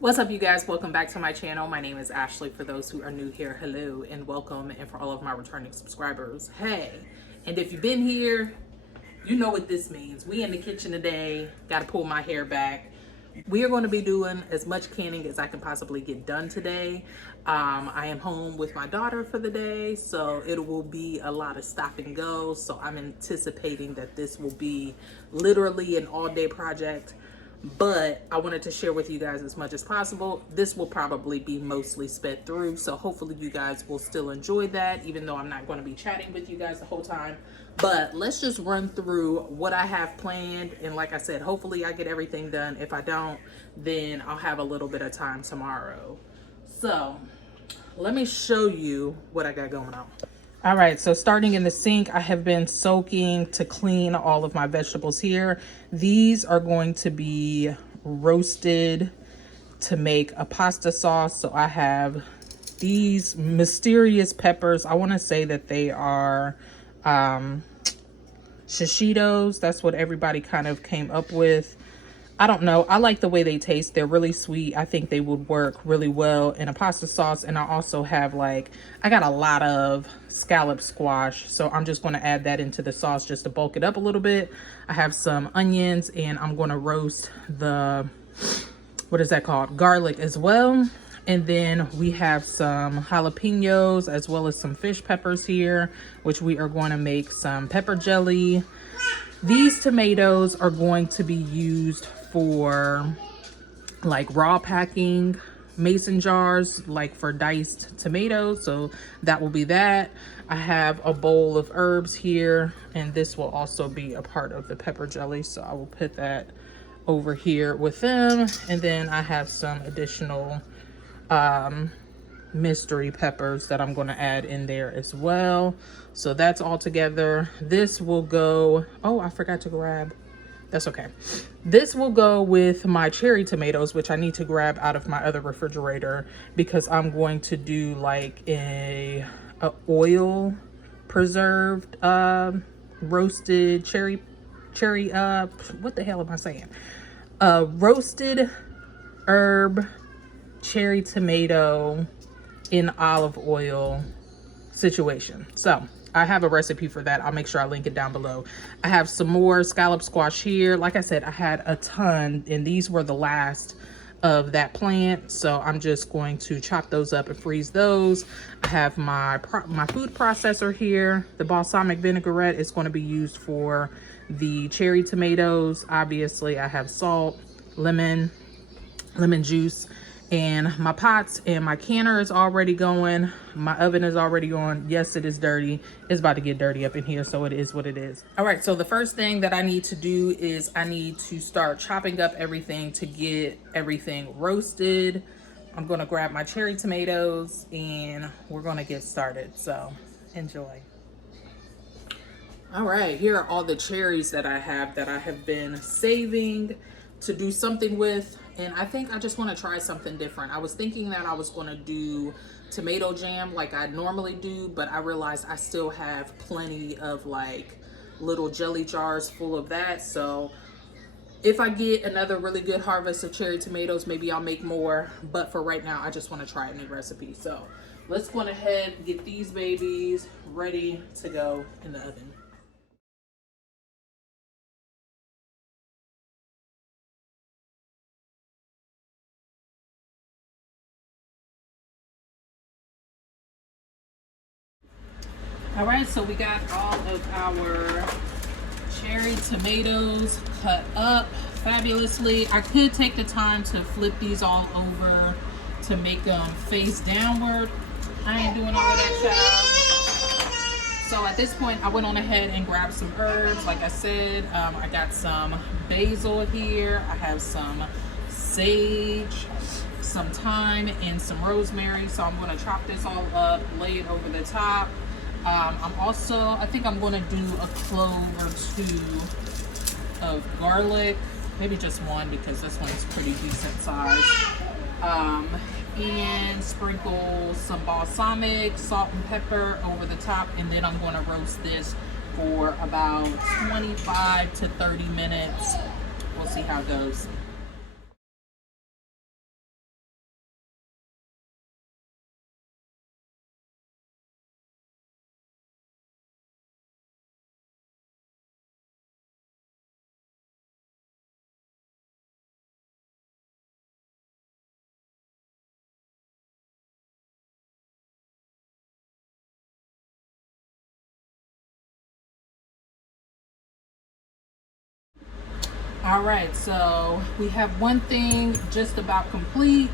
What's up, you guys? Welcome back to my channel. My name is Ashley. For those who are new here, hello and welcome. And for all of my returning subscribers, hey. And if you've been here, you know what this means. We in the kitchen today. Got to pull my hair back. We are going to be doing as much canning as I can possibly get done today. I am home with my daughter for the day, so it will be a lot of stop and go. So I'm anticipating that this will be literally an all-day project. But I wanted to share with you guys as much as possible. This will probably be mostly sped through, so hopefully you guys will still enjoy that, even though I'm not going to be chatting with you guys the whole time. But let's just run through what I have planned, and like I said, hopefully I get everything done. If I don't, then I'll have a little bit of time tomorrow. So let me show you what I got going on. All right, so starting in the sink, I have been soaking to clean all of my vegetables here. These are going to be roasted to make a pasta sauce. So I have these mysterious peppers. I want to say that they are shishitos. That's what everybody kind of came up with. I don't know. I like the way they taste. They're really sweet. I think they would work really well in a pasta sauce. And I also have I got a lot of scallop squash. So I'm just going to add that into the sauce just to bulk it up a little bit. I have some onions and I'm going to roast the, what is that called? Garlic as well. And then we have some jalapenos as well as some fish peppers here, which we are going to make some pepper jelly. These tomatoes are going to be used for like raw packing mason jars, like for diced tomatoes. So that will be that. I have a bowl of herbs here, and this will also be a part of the pepper jelly. So I will put that over here with them. And then I have some additional mystery peppers that I'm going to add in there as well. So that's all together. This will go, oh, I forgot to grab, that's okay. This will go with my cherry tomatoes, which I need to grab out of my other refrigerator because I'm going to do like a oil preserved roasted cherry what the hell am I saying? Roasted herb cherry tomato in olive oil situation. So I have a recipe for that. I'll make sure I link it down below. I have some more scallop squash here. Like I said, I had a ton, and these were the last of that plant. So I'm just going to chop those up and freeze those. I have my food processor here. The balsamic vinaigrette is going to be used for the cherry tomatoes. Obviously, I have salt, lemon juice, and my pots and my canner is already going. My oven is already on. Yes, it is dirty. It's about to get dirty up in here, so it is what it is. All right, so the first thing that I need to do is I need to start chopping up everything to get everything roasted. I'm gonna grab my cherry tomatoes and we're gonna get started, so enjoy. All right, here are all the cherries that I have been saving to do something with. And I think I just want to try something different. I was thinking that I was going to do tomato jam like I normally do, but I realized I still have plenty of like little jelly jars full of that. So if I get another really good harvest of cherry tomatoes, maybe I'll make more. But for right now, I just want to try a new recipe. So let's go ahead and get these babies ready to go in the oven. All right, so we got all of our cherry tomatoes cut up fabulously. I could take the time to flip these all over to make them face downward. I ain't doing all of that, child. So at this point, I went on ahead and grabbed some herbs. Like I said, I got some basil here. I have some sage, some thyme, and some rosemary. So I'm going to chop this all up, lay it over the top. I think I'm going to do a clove or two of garlic, maybe just one because this one's pretty decent size. And sprinkle some balsamic, salt and pepper over the top, and then I'm going to roast this for about 25 to 30 minutes. We'll see how it goes. All right, so we have one thing just about complete.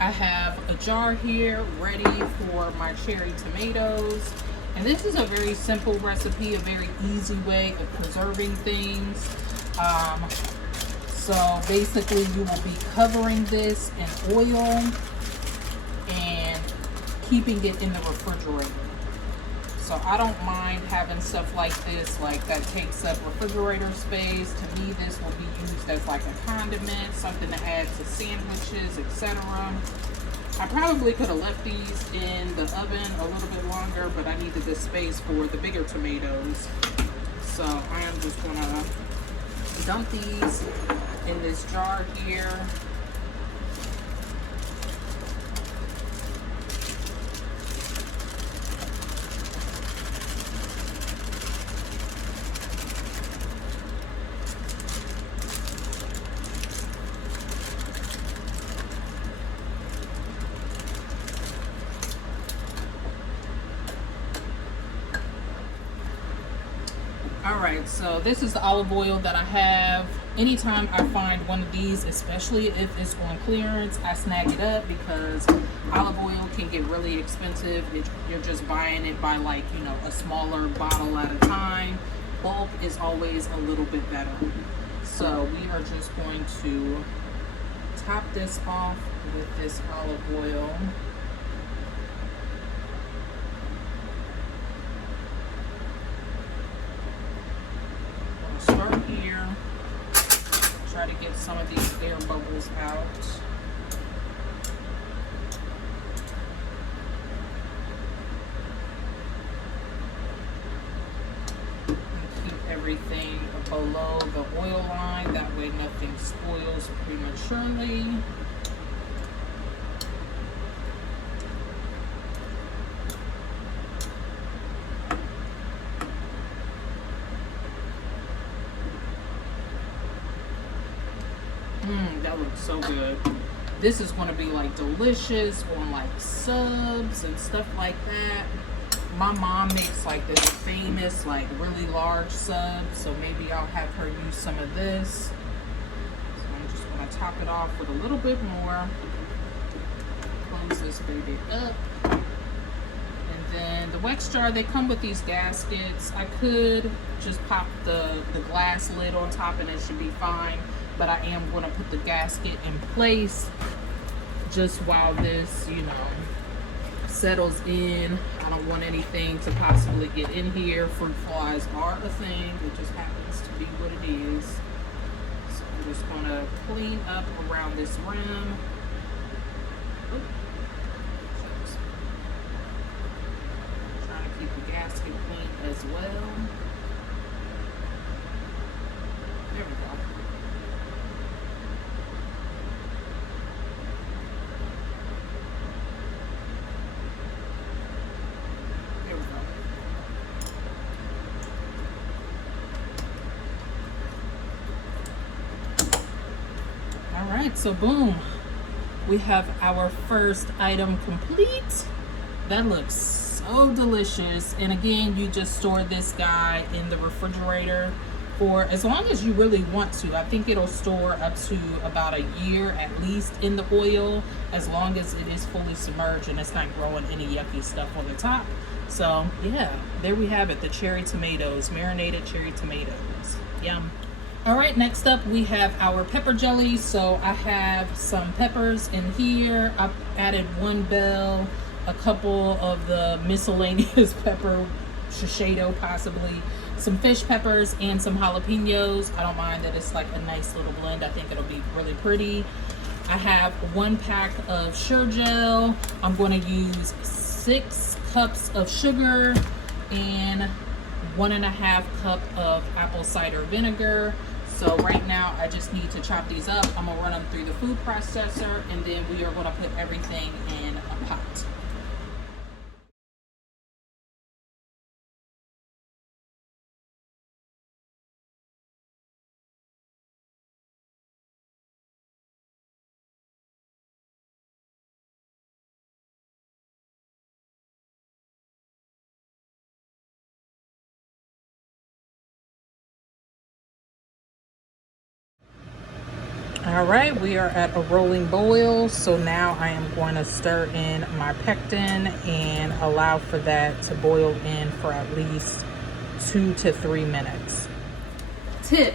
I have a jar here ready for my cherry tomatoes. And this is a very simple recipe, a very easy way of preserving things. So basically you will be covering this in oil and keeping it in the refrigerator. So I don't mind having stuff like this, like that takes up refrigerator space. To me, this will be used as like a condiment, something to add to sandwiches, etc. I probably could have left these in the oven a little bit longer, but I needed this space for the bigger tomatoes. So I am just gonna dump these in this jar here. Alright, so this is the olive oil that I have. Anytime I find one of these, especially if it's on clearance, I snag it up because olive oil can get really expensive if you're just buying it by, like, you know, a smaller bottle at a time. Bulk is always a little bit better. So we are just going to top this off with this olive oil. Start here, try to get some of these air bubbles out. And keep everything below the oil line, that way nothing spoils prematurely. That looks so good. This is going to be like delicious on like subs and stuff like that. My mom makes like this famous like really large sub, so maybe I'll have her use some of this. So I'm just going to top it off with a little bit more. Close this baby up. And then the wax jar, they come with these gaskets. I could just pop the glass lid on top and it should be fine. But I am going to put the gasket in place just while this, you know, settles in. I don't want anything to possibly get in here. Fruit flies are a thing. It just happens to be what it is. So I'm just going to clean up around this rim. Trying to keep the gasket clean as well. There we go. Alright, so boom, we have our first item complete. That looks so delicious. And again, you just store this guy in the refrigerator for as long as you really want to. I think it'll store up to about a year at least in the oil, as long as it is fully submerged and it's not growing any yucky stuff on the top. So yeah, there we have it, the cherry tomatoes, marinated cherry tomatoes. Yum. All right, next up we have our pepper jelly. So I have some peppers in here. I've added one bell, a couple of the miscellaneous pepper, shiseido possibly, some fish peppers, and some jalapenos. I don't mind that it's like a nice little blend. I think it'll be really pretty. I have 1 pack of sugar gel. I'm going to use 6 cups of sugar and 1.5 cup of apple cider vinegar. So right now I just need to chop these up. I'm gonna run them through the food processor, and then we are gonna put everything in a pot. All right, we are at a rolling boil. So now I am going to stir in my pectin and allow for that to boil in for at least 2 to 3 minutes. Tip,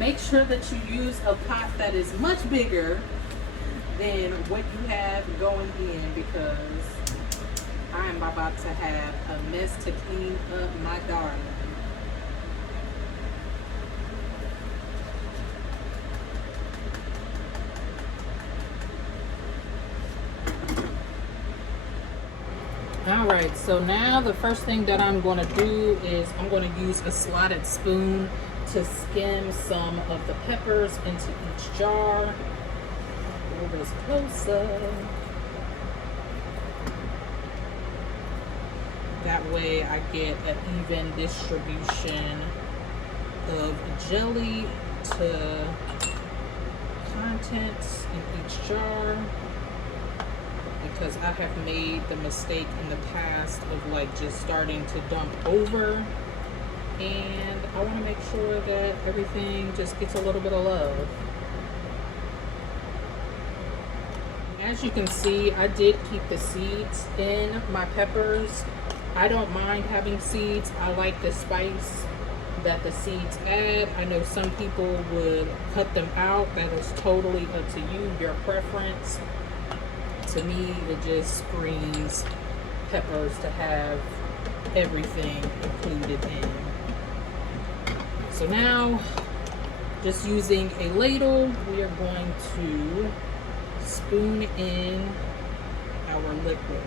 make sure that you use a pot that is much bigger than what you have going in, because I am about to have a mess to clean up my garden. All right, so now the first thing that I'm going to do is I'm going to use a slotted spoon to skim some of the peppers into each jar. A little bit closer. That way I get an even distribution of jelly to contents in each jar, because I have made the mistake in the past of like just starting to dump over, and I want to make sure that everything just gets a little bit of love. As you can see, I did keep the seeds in my peppers. I don't mind having seeds. I like the spice that the seeds add. I know some people would cut them out. That is totally up to you, your preference. To me, it just screams peppers to have everything included in. So now, just using a ladle, we are going to spoon in our liquid.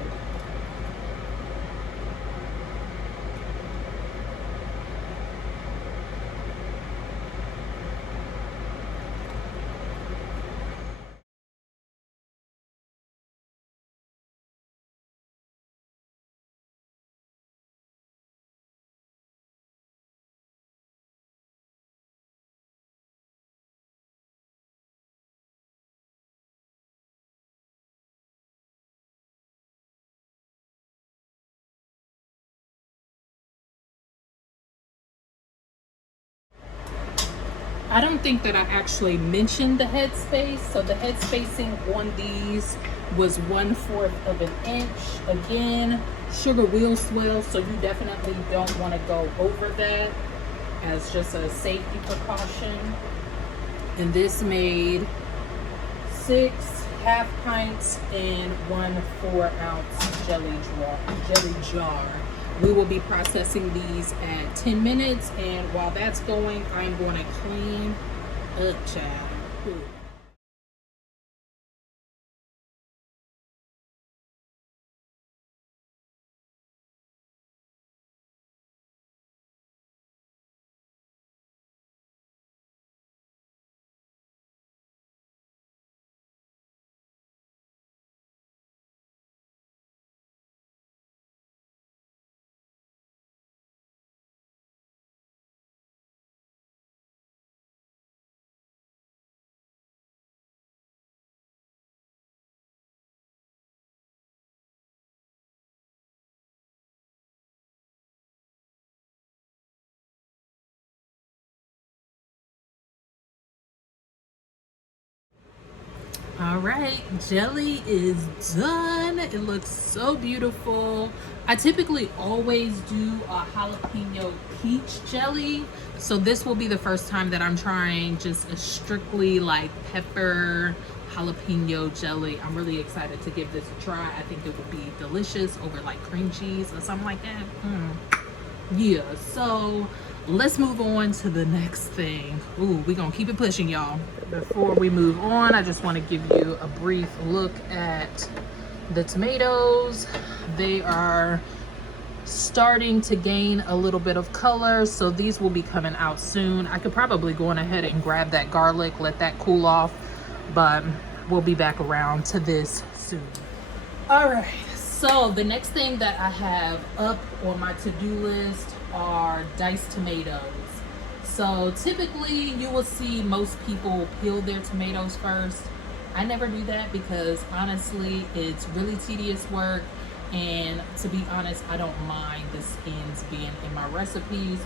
I don't think that I actually mentioned the head space. So the head spacing on these was 1/4 of an inch. Again, sugar will swell, so you definitely don't want to go over that as just a safety precaution. And this made 6 half pints in 1 4-ounce jelly jar. We will be processing these at 10 minutes, and while that's going, I'm going to clean up, child. Ooh. All right, jelly is done. It looks so beautiful. I typically always do a jalapeno peach jelly, so this will be the first time that I'm trying just a strictly like pepper jalapeno jelly. I'm really excited to give this a try. I think it will be delicious over like cream cheese or something like that. Yeah, so let's move on to the next thing. Ooh, we're gonna keep it pushing, y'all. Before we move on, I just want to give you a brief look at the tomatoes. They are starting to gain a little bit of color, so these will be coming out soon. I could probably go on ahead and grab that garlic, let that cool off, but we'll be back around to this soon. All right, so the next thing that I have up on my to-do list are diced tomatoes. So typically you will see most people peel their tomatoes first. I never do that because honestly it's really tedious work, and to be honest I don't mind the skins being in my recipes.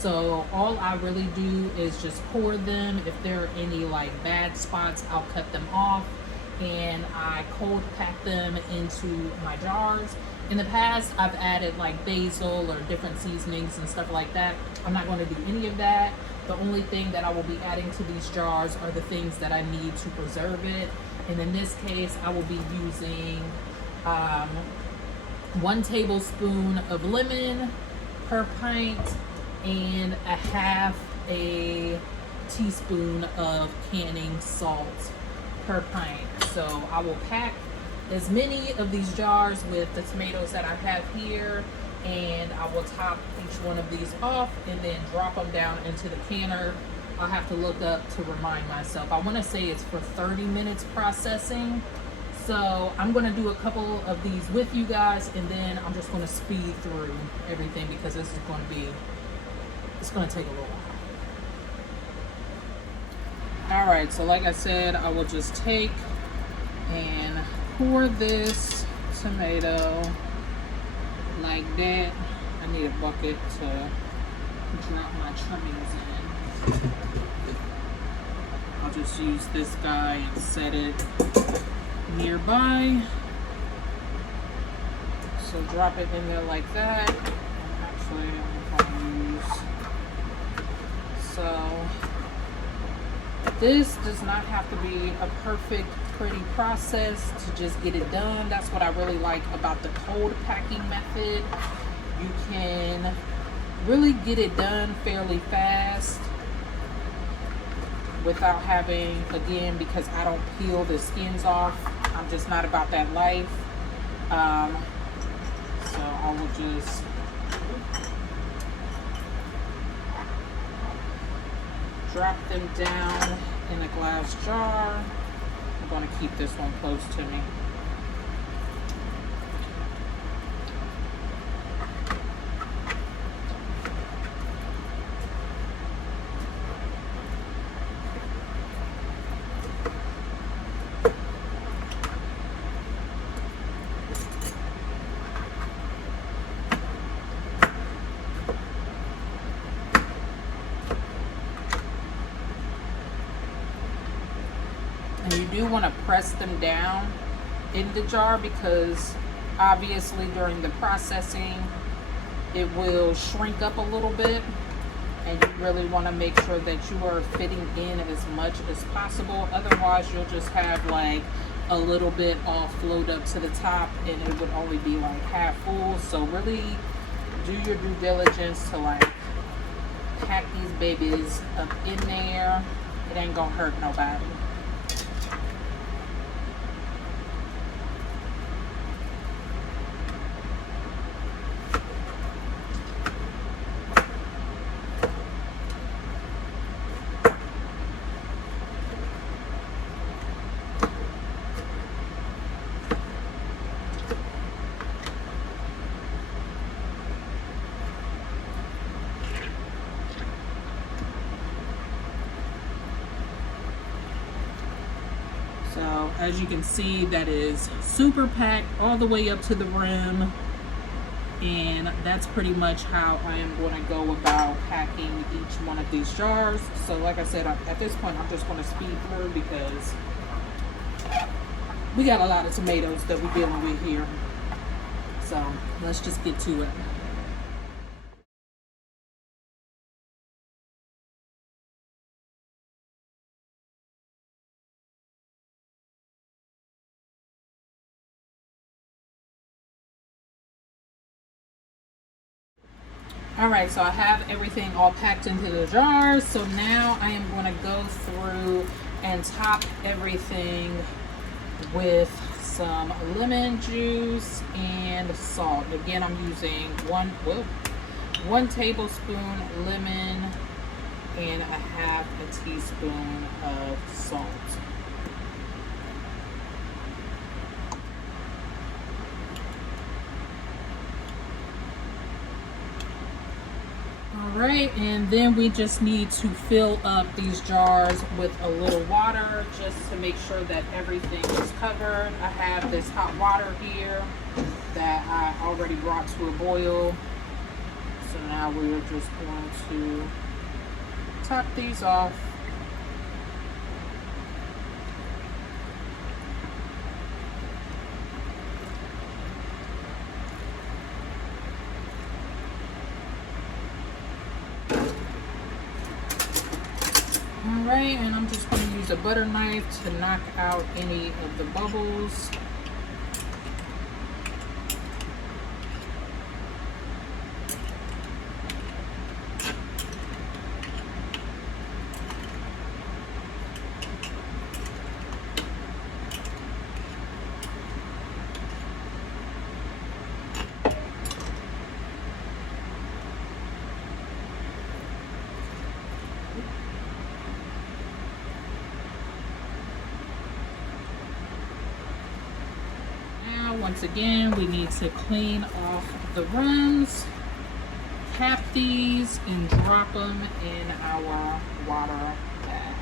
So all I really do is just pour them. If there are any like bad spots, I'll cut them off, and I cold pack them into my jars. In the past, I've added like basil or different seasonings and stuff like that. I'm not going to do any of that. The only thing that I will be adding to these jars are the things that I need to preserve it. And in this case, I will be using 1 tablespoon of lemon per pint and a half a teaspoon of canning salt per pint. So I will pack as many of these jars with the tomatoes that I have here, and I will top each one of these off and then drop them down into the canner. I'll have to look up to remind myself. I want to say it's for 30 minutes processing. So I'm going to do a couple of these with you guys, and then I'm just going to speed through everything because this is going to be, it's going to take a little while. All right, so like I said, I will just take and pour this tomato like that. I need a bucket to drop my trimmings in. I'll just use this guy and set it nearby. So drop it in there like that. Actually, I'm going to use, so this does not have to be a perfect, pretty process to just get it done. That's what I really like about the cold packing method. You can really get it done fairly fast without having, again, because I don't peel the skins off. I'm just not about that life. So I will just drop them down in a glass jar. I'm going to keep this one close to me. And you do want to press them down in the jar because obviously during the processing it will shrink up a little bit, and you really want to make sure that you are fitting in as much as possible. Otherwise you'll just have like a little bit all float up to the top and it would only be like half full. So really do your due diligence to like pack these babies up in there. It ain't gonna hurt nobody. So as you can see, that is super packed all the way up to the rim, and that's pretty much how I am going to go about packing each one of these jars. So like I said, at this point I'm just going to speed through because we got a lot of tomatoes that we're dealing with here. So let's just get to it. All right, so I have everything all packed into the jars. So now I am going to go through and top everything with some lemon juice and salt. Again, I'm using one tablespoon lemon and a half a teaspoon of salt. All right, and then we just need to fill up these jars with a little water just to make sure that everything is covered. I have this hot water here that I already brought to a boil. So now we're just going to top these off. Alright, and I'm just going to use a butter knife to knock out any of the bubbles. Once again, we need to clean off the rims, cap these, and drop them in our water bath.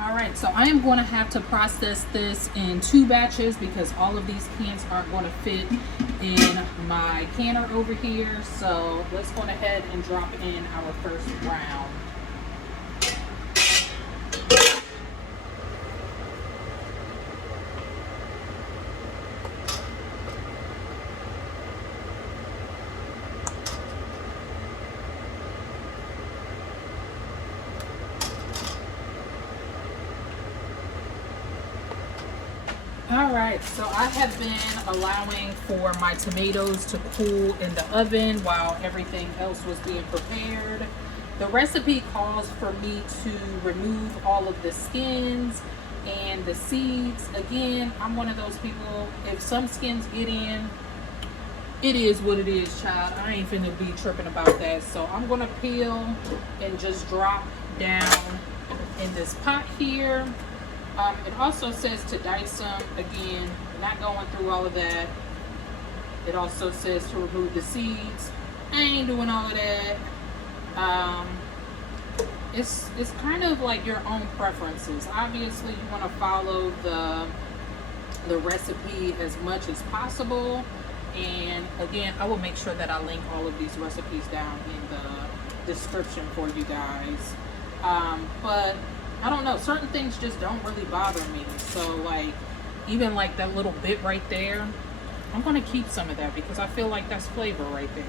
Alright, so I am going to have to process this in 2 batches because all of these cans aren't going to fit in my canner over here. So let's go ahead and drop in our first round. Alright, so I have been allowing for my tomatoes to cool in the oven while everything else was being prepared. The recipe calls for me to remove all of the skins and the seeds. Again, I'm one of those people, if some skins get in, it is what it is, child. I ain't finna be tripping about that. So I'm gonna peel and just drop down in this pot here. It also says to dice them. Again, not going through all of that. It also says to remove the seeds. I ain't doing all of that. It's kind of like your own preferences. Obviously, you want to follow the recipe as much as possible. And again, I will make sure that I link all of these recipes down in the description for you guys. But I don't know, certain things just don't really bother me. So like, even like that little bit right there, I'm gonna keep some of that because I feel like that's flavor right there.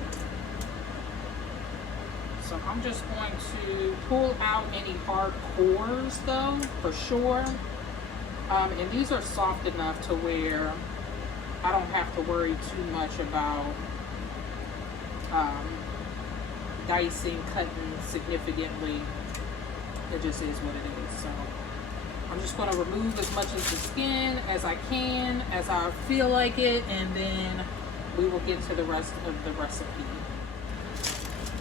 So I'm just going to pull out any hard cores though, for sure. And these are soft enough to where I don't have to worry too much about dicing, cutting significantly. It just is what it is. So I'm just going to remove as much of the skin as I can, as I feel like it, and then we will get to the rest of the recipe.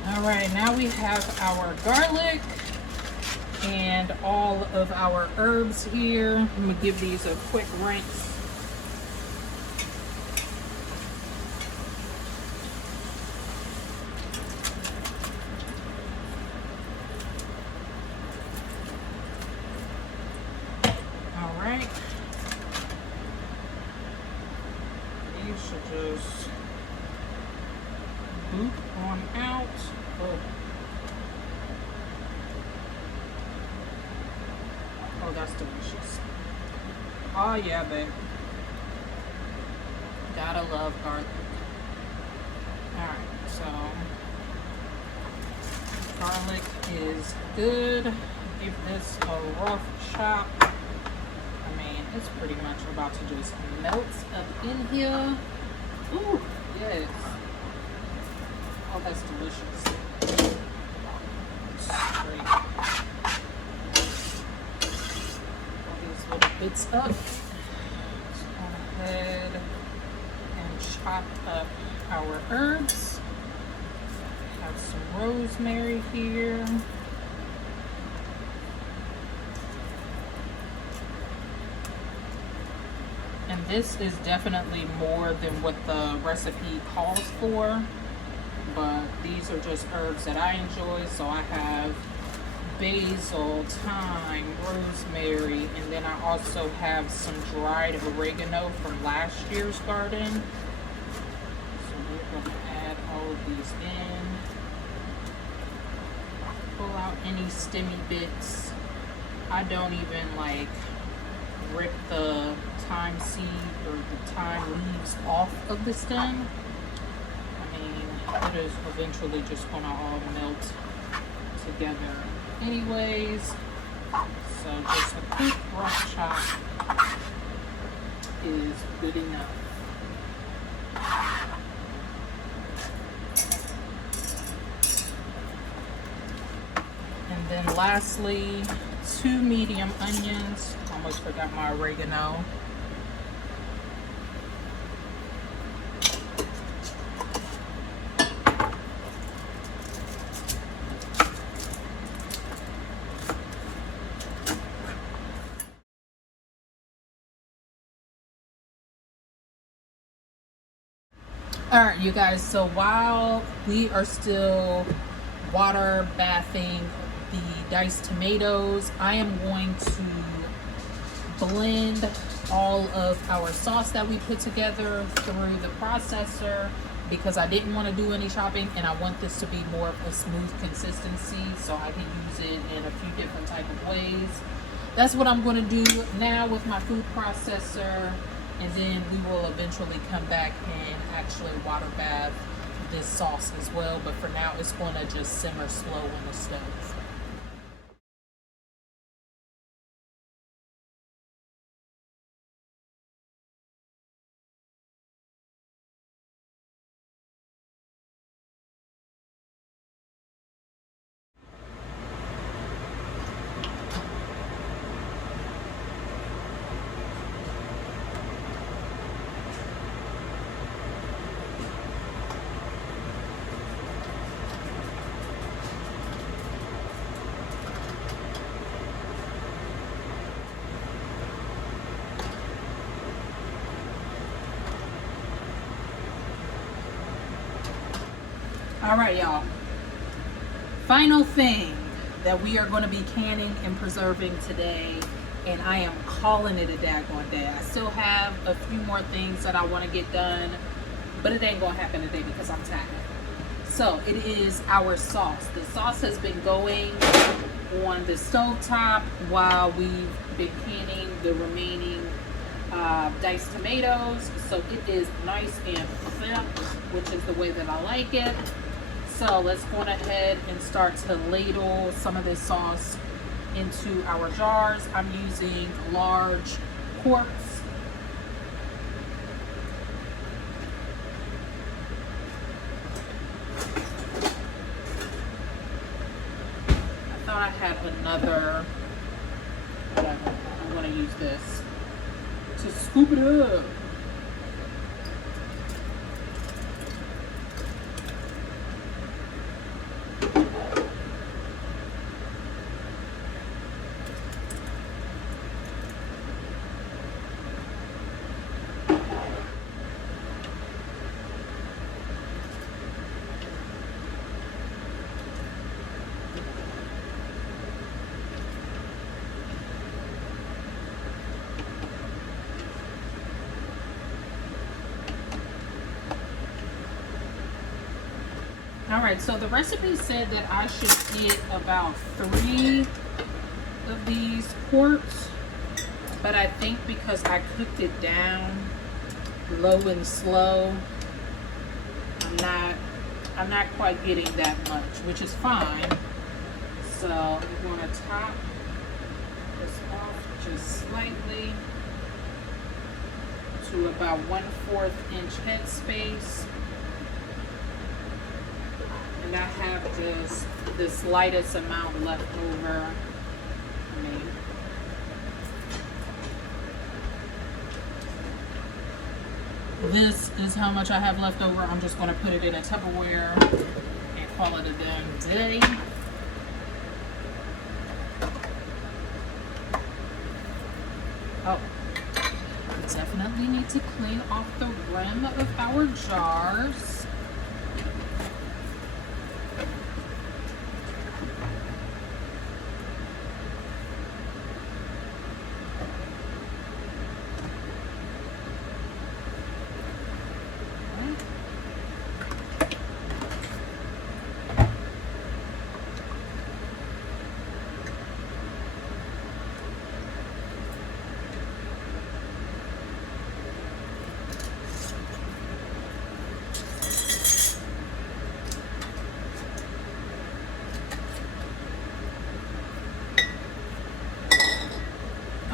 All right, now we have our garlic and all of our herbs here. I'm going to give these a quick rinse. Just boot on out. Oh, that's delicious. Oh yeah, babe. Gotta love garlic. Alright, so garlic is good. Give this a rough chop. I mean, it's pretty much about to just melt up in here. Ooh, yes. Oh, that's delicious. Straight. All these little bits up. Let's go ahead and chop up our herbs. Have some rosemary here. This is definitely more than what the recipe calls for, but these are just herbs that I enjoy. So I have basil, thyme, rosemary, and then I also have some dried oregano from last year's garden. So we're going to add all of these in. Pull out any stemmy bits. I don't even like rip the thyme seed or the thyme leaves off of the stem. I mean, it is eventually just gonna all melt together anyways. So just a quick rough chop is good enough. And then lastly, 2 medium onions. Almost forgot my oregano. All right, you guys, so while we are still water bathing the diced tomatoes, I am going to blend all of our sauce that we put together through the processor because I didn't want to do any chopping and I want this to be more of a smooth consistency so I can use it in a few different type of ways. That's what I'm going to do now with my food processor, and then we will eventually come back and actually water bath this sauce as well, but for now it's going to just simmer slow on the stove. All right, y'all. Final thing that we are going to be canning and preserving today, and I am calling it a daggone day. I still have a few more things that I want to get done, but it ain't going to happen today because I'm tired. So it is our sauce. The sauce has been going on the stovetop while we've been canning the remaining diced tomatoes. So it is nice and thick, which is the way that I like it. So let's go ahead and start to ladle some of this sauce into our jars. I'm using large quarts. I thought I had another, whatever. I'm going to use this to scoop it up. All right, so the recipe said that I should get about 3 of these quarts, but I think because I cooked it down low and slow, I'm not quite getting that much, which is fine. So I'm going to top this off just slightly to about 1/4 inch headspace. And I have just the slightest amount left over. This is how much I have left over. I'm just going to put it in a Tupperware and call it a done day. Oh, we definitely need to clean off the rim of our jars.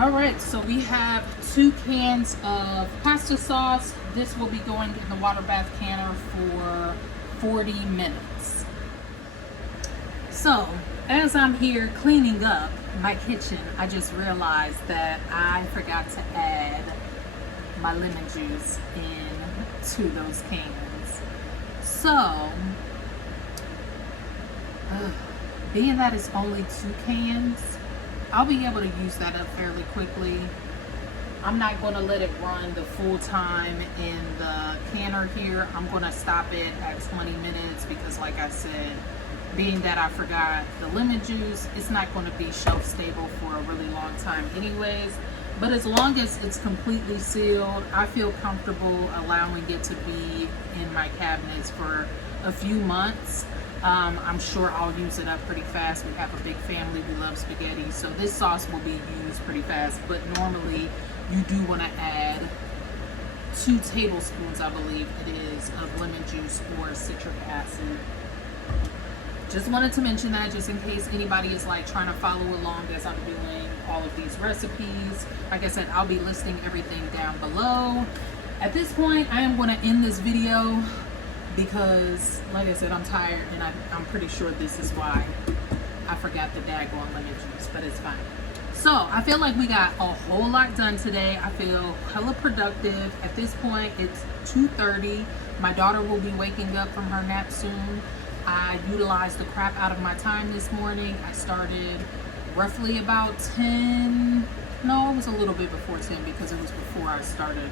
All right, so we have 2 cans of pasta sauce. This will be going in the water bath canner for 40 minutes. So, as I'm here cleaning up my kitchen, I just realized that I forgot to add my lemon juice into those cans. So, being that it's only 2 cans, I'll be able to use that up fairly quickly. I'm not going to let it run the full time in the canner here. I'm going to stop it at 20 minutes because, like I said, being that I forgot the lemon juice, it's not going to be shelf stable for a really long time anyways. But as long as it's completely sealed, I feel comfortable allowing it to be in my cabinets for a few months. I'm sure I'll use it up pretty fast. We have a big family, we love spaghetti, so this sauce will be used pretty fast. But normally you do want to add 2 tablespoons, I believe it is, of lemon juice or citric acid. Just wanted to mention that just in case anybody is like trying to follow along as I'm doing all of these recipes. Like I said, I'll be listing everything down below. At this point, I am going to end this video because, like I said, I'm tired, and I'm pretty sure this is why I forgot the daggone lemon juice, but it's fine. So, I feel like we got a whole lot done today. I feel hella productive. At this point, it's 2:30. My daughter will be waking up from her nap soon. I utilized the crap out of my time this morning. I started roughly about 10, no, it was a little bit before 10 because it was before I started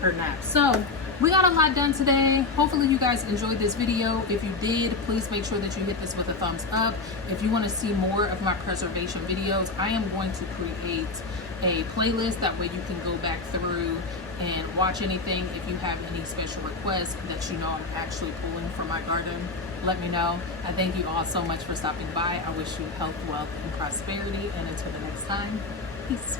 her nap. So, we got a lot done today. Hopefully you guys enjoyed this video. If you did, please make sure that you hit this with a thumbs up. If you want to see more of my preservation videos, I am going to create a playlist. That way you can go back through and watch anything. If you have any special requests that you know I'm actually pulling from my garden, let me know. I thank you all so much for stopping by. I wish you health, wealth, and prosperity. And until the next time, peace.